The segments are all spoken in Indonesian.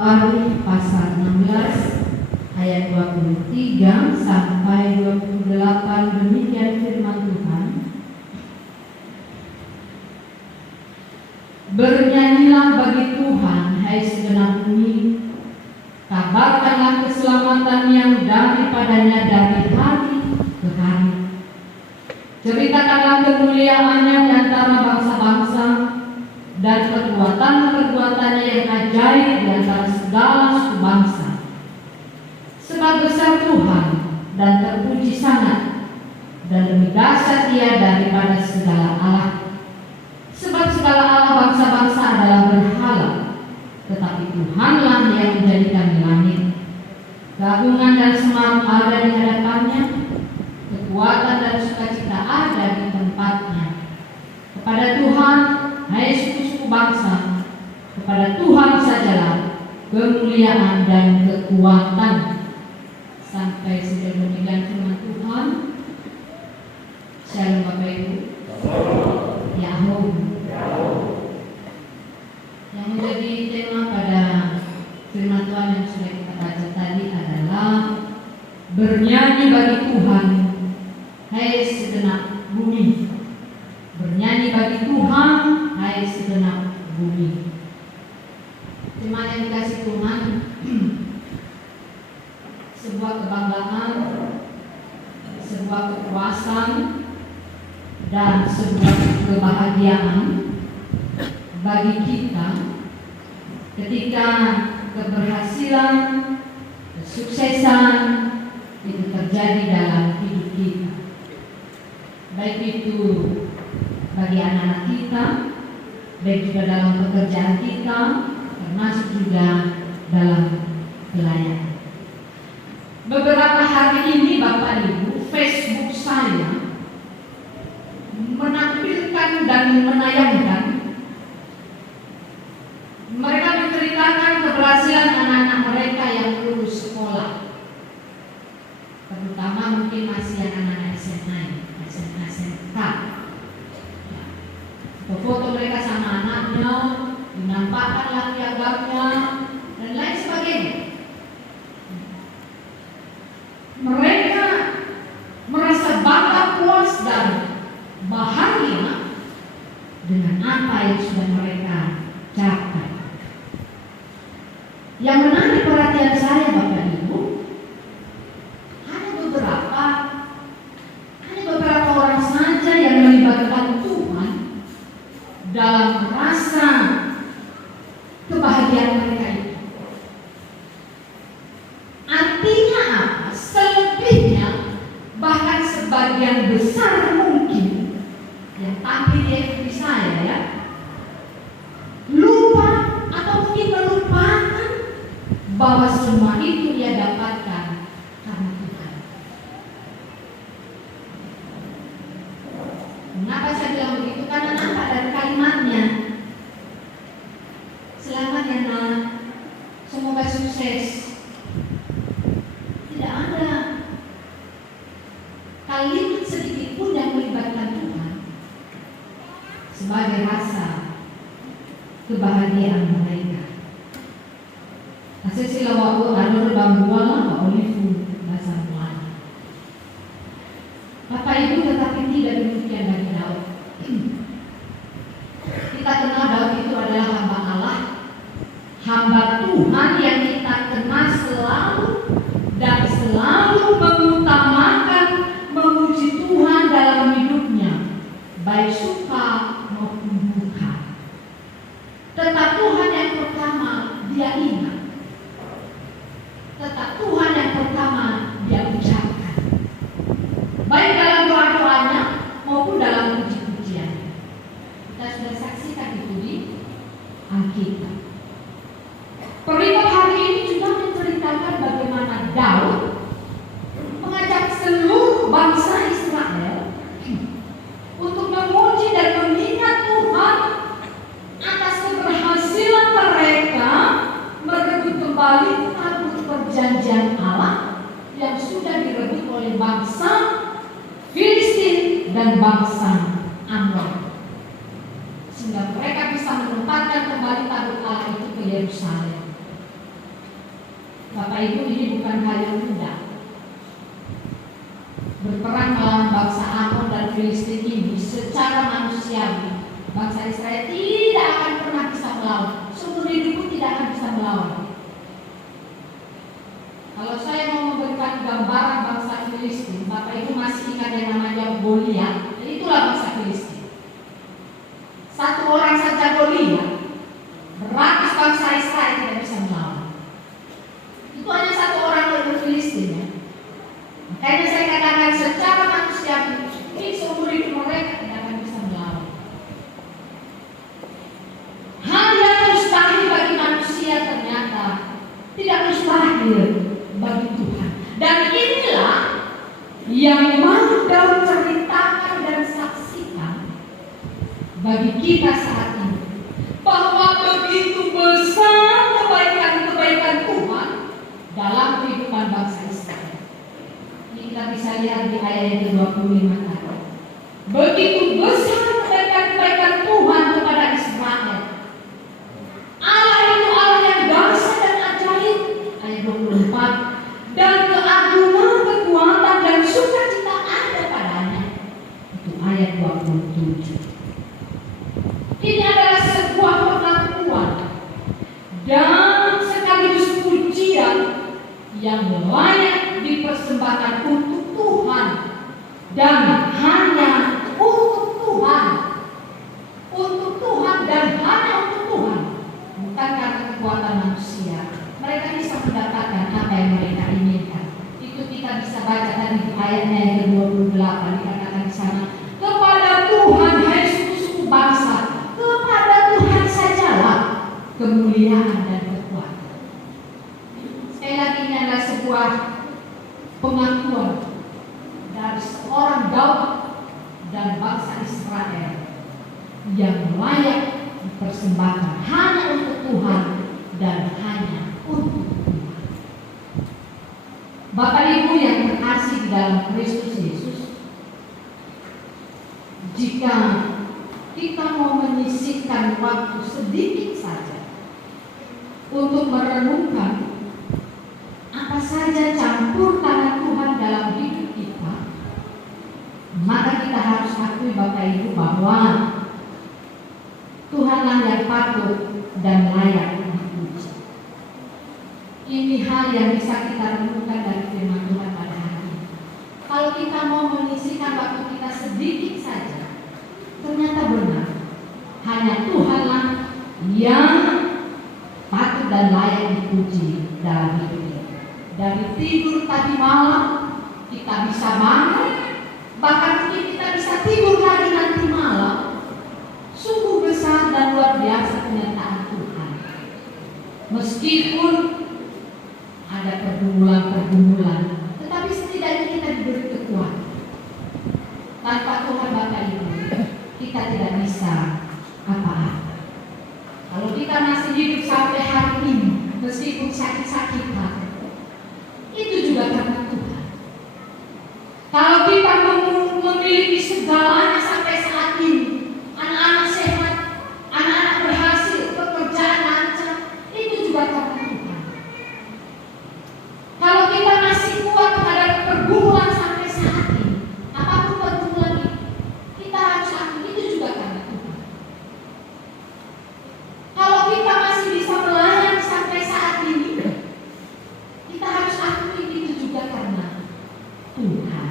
Pasal 16 ayat 23 sampai 28, demikian firman Tuhan. Bernyanyilah bagi Tuhan, hai segenap bumi, kabarkanlah keselamatan yang daripadanya dari hari ke hari. Ceritakanlah kemuliaannya di antara bangsa-bangsa, dan perbuatan-perbuatannya yang ajaib di antara segala suku bangsa. Sebab besar Tuhan dan terpuji sangat, dan lebih dahsyat Dia daripada segala Allah. Sebab segala Allah bangsa-bangsa adalah berhala, tetapi Tuhanlah yang menjadikan langit. Keagungan dan semarak ada di hadapannya, kekuatan dan sukacita ada di tempatnya. Kepada Tuhan, hai suku-suku bangsa, kepada Tuhan sajalah kemuliaan dan kekuatan. Sampai sejauh demikian firman Tuhan. Shalom Bapak Ibu. Yahoo. Yang menjadi tema pada firman Tuhan yang sudah kita baca tadi adalah bernyanyi bagi Tuhan, hai segenap bumi. Bernyanyi bagi Tuhan, hai segenap bumi. Tema yang dikasih Tuhan, sebuah kebanggaan, sebuah kepuasan, dan sebuah kebahagiaan bagi kita ketika keberhasilan, kesuksesan itu terjadi dalam hidup kita, baik itu bagi anak-anak kita, baik juga dalam pekerjaan kita, termasuk juga dalam pelayanan. Beberapa hari ini Bapak Ibu, Facebook saya menampilkan dan menayangkan, mereka menceritakan keberhasilan anak-anak mereka yang lulus sekolah, terutama mungkin masih anak-anak SMA, SMK. Foto mereka sama anaknya, dinampakkanlah piagamnya dan lain sebagainya. Mereka merasa bangga, puas dan bahagia dengan apa yang sudah mereka capai. Yang menarik perhatian saya Bapak Ibu, hanya beberapa orang saja yang melibatkan Tuhan dalam rasa kebahagiaan mereka itu. Artinya apa? Selebihnya, bahkan sebagian besar mungkin yang tampil di FB saya ya, lupa atau mungkin melupakan bahwa semua itu dia dapatkan karena Tuhan. Mengapa saya bilang begitu? Karena nampak dari kalimatnya. Selamat ya nak, semoga sukses. Tidak ada kalimat sedikit pun yang melibatkan Tuhan sebagai rasa kebahagiaan mereka. Asesila wa'u anur bangguala wa'ulifu bahasa Melayu. Bapak Ibu, tetapi tidak demikian bagi Daud. Kita kenal Daud itu adalah hamba Allah, hamba Tuhan yang kita kenal selalu dan selalu mengutamakan memuji Tuhan dalam hidupnya, baik suka maupun duka. Tetap Tuhan yang pertama dia ingat, tetap Tuhan yang pertama dia ucapkan, baik dalam doa-doanya maupun dalam puji-pujiannya. Kita sudah saksikan itu di Alkitab. Perikop hari ini juga menceritakan bagaimana Daud mengajak seluruh bangsa Israel untuk memuji dan mengingat Tuhan atas keberhasilan mereka merebut kembali tabut perjanjian Allah yang sudah direbut oleh bangsa Filistin dan bangsa Ammon, sehingga mereka bisa menempatkan kembali tabut Allah itu ke Yerusalem. Bapak Ibu, ini bukan hal yang mudah. Berperang melawan bangsa Amon dan Filistin ini secara manusiawi, bangsa Israel tidak akan pernah bisa melawan. Seumur hidupku tidak akan bisa melawan. Kalau saya mau memberikan gambaran bangsa Filistin, Bapak Ibu masih ingat yang namanya Goliat? Itulah bangsa Filistin. Satu orang saja Goliat, beratus bangsa Israel tidak bisa melawan. Itu hanya satu orang dari Filistin ya. Makanya saya katakan secara manusia ini seumur hidup mereka tidak akan bisa melawan. Hal yang mustahil bagi manusia ternyata tidak mustahil bagi Tuhan. Dan inilah yang mau Daud ceritakan dan saksikan bagi kita saat ini, bahwa begitu besar kebaikan Tuhan dalam kehidupan bangsa Israel. Ini kita bisa lihat di ayat yang ke-25 tadi. Begitu besar kebaikan Tuhan kepada Israel. Allah itu Allah yang dahsyat dan ajaib. Ayat 24. Dan keagungan, kekuatan dan sukacita ada padanya. Itu ayat 27. Ini adalah sebuah pengakuan dan sekaligus pujian yang layak dipersembahkan untuk Tuhan dan hanya untuk Tuhan. Untuk Tuhan dan hanya untuk Tuhan. Bukan karena kekuatan manusia. Mereka bisa mendapatkan apa yang mereka inginkan. Itu kita bisa baca tadi di ayatnya yang ke-28, dikatakan di sana, kepada Tuhan hai suku-suku bangsa, kepada Tuhan sajalah kemuliaan dan kekuatan. Sekali lagi ini adalah sebuah pengakuan dari seorang Daud dan bangsa Israel yang layak dipersembahkan hanya untuk Tuhan dan hanya untuk Tuhan. Bapak Ibu yang terkasih di dalam Kristus Yesus, jika kita mau menyisihkan waktu sedikit saja untuk merenungkan apa saja campur tangan Tuhan dalam hidup kita, maka kita harus akui Bapak Ibu bahwa Tuhanlah yang patut dan layak dipuji. Ini hal yang bisa kita renungkan dari firman Tuhan pada hari ini. Kalau kita mau menyisihkan waktu kita sedikit saja, ternyata benar, hanya Tuhanlah yang patut dan layak dipuji dalam hidup kita. Dari tidur tadi malam kita bisa bangun, bahkan mungkin kita bisa tidur lagi nanti malam. Sungguh besar dan luar biasa penyertaan Tuhan. Meskipun ada pergumulan, tetapi setidaknya kita diberi kekuatan. Tanpa Tuhan Bapak Ibu, kita tidak bisa apa-apa. Kalau kita masih hidup sampai hari ini, meskipun sakit-sakitan, itu juga karena Tuhan. Kalau kita memiliki segalanya sampai saat ini, anak-anak sehat, anak-anak berhasil, pekerjaan lancar, itu juga karena Tuhan. Kalau kita masih kuat menghadapi pergumulan sampai saat ini, apapun pergumulan itu, kita harus akui itu juga karena Tuhan. Kalau kita masih bisa melayani sampai saat ini, kita harus akui itu juga karena Tuhan.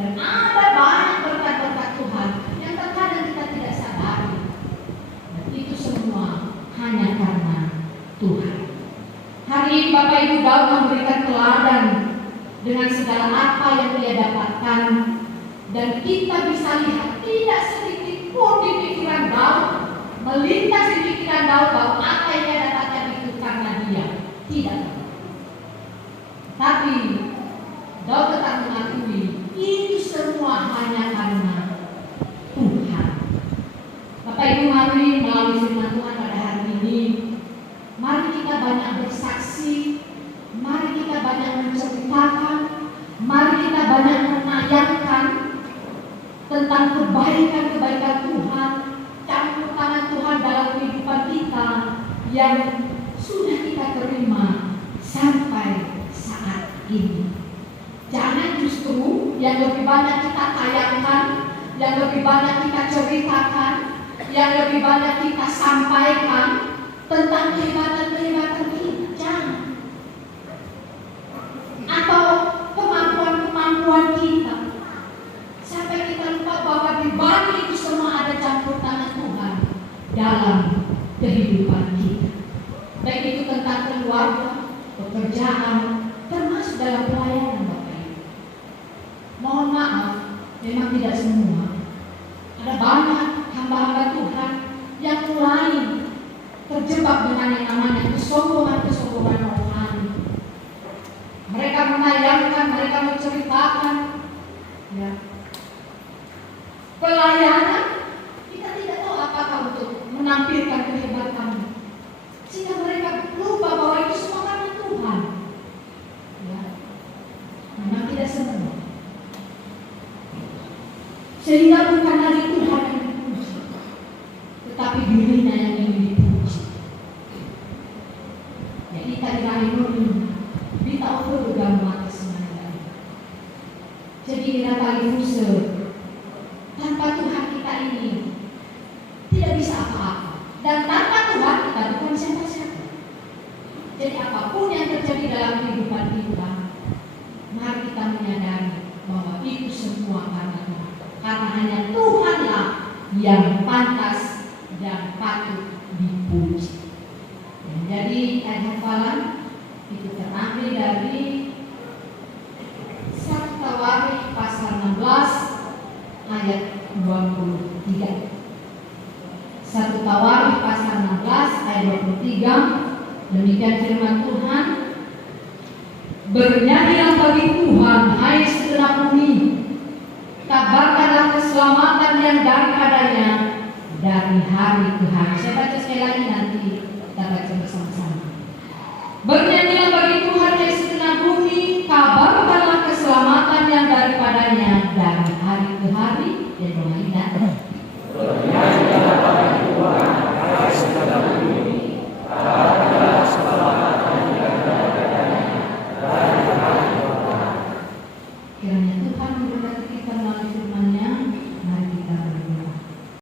Dan ada banyak berkat-berkat Tuhan yang terkadang kita tidak sadari. Dan itu semua hanya karena Tuhan. Hari ini Bapak Ibu, Daud memberikan teladan dengan segala apa yang dia dapatkan. Dan kita bisa lihat tidak sedikit pun di pikiran Daud, melintas di pikiran Daud bahwa apa yang dia dapatkan itu karena dia. Tidak. Tapi Daud tetap mengakui itu semua hanya karena Tuhan. Bapak Ibu, mari melalui firman Tuhan pada hari ini, mari kita banyak bersaksi, mari kita banyak menceritakan, mari kita banyak menayangkan tentang kebaikan-kebaikan Tuhan, campur tangan Tuhan dalam kehidupan kita yang sudah kita terima sampai ini. Jangan justru yang lebih banyak kita tayangkan, yang lebih banyak kita ceritakan, yang lebih banyak kita sampaikan tentang kehebatan-kehebatan kita. Jangan. Atau kemampuan-kemampuan kita. Sampai kita lupa bahwa di balik itu semua ada campur tangan Tuhan dalam kehidupan kita. Baik itu tentang keluarga, pekerjaan, termasuk dalam pelayanan Bapak Ibu. Mohon maaf, memang tidak semua. Ada banyak hamba-hamba Tuhan yang mulai terjebak dengan yang namanya kesombongan rohani. Mereka menayangkan, mereka menceritakan, ya, pelayanan. Kita tidak tahu apakah untuk menampilkan kehebatan, sehingga mereka lupa bahwa itu semua karena Tuhan. Ya, memang tidak semua. Sehingga bukan lagi Tuhan yang dipuji, tetapi dirinya yang ingin dipuji. Ya, kita diraih kita perlu gambar semuanya. Jadi Natali Fuse, tanpa Tuhan kita ini tidak bisa apa-apa, dan tanpa Tuhan kita bukan siapa-siapa. Jadi apapun yang terjadi dalam kehidupan kita, mari kita menyadari bahwa itu semua karena Tuhan. Karena hanya Tuhanlah yang pantas dan patut dipuji. Dan jadi ayat hafalan itu terambil dari 1 Tawarikh pasal 16 ayat 23. 1 Tawarikh pasal 16 ayat 23. Demikian firman Tuhan. Bernyanyilah bagi Tuhan, hai segenap bumi, kabarkanlah keselamatan yang daripadanya dari hari ke hari. Saya baca sekali lagi, nanti kita baca bersama-sama. Bernyanyilah bagi Tuhan, hai segenap bumi, kabarkanlah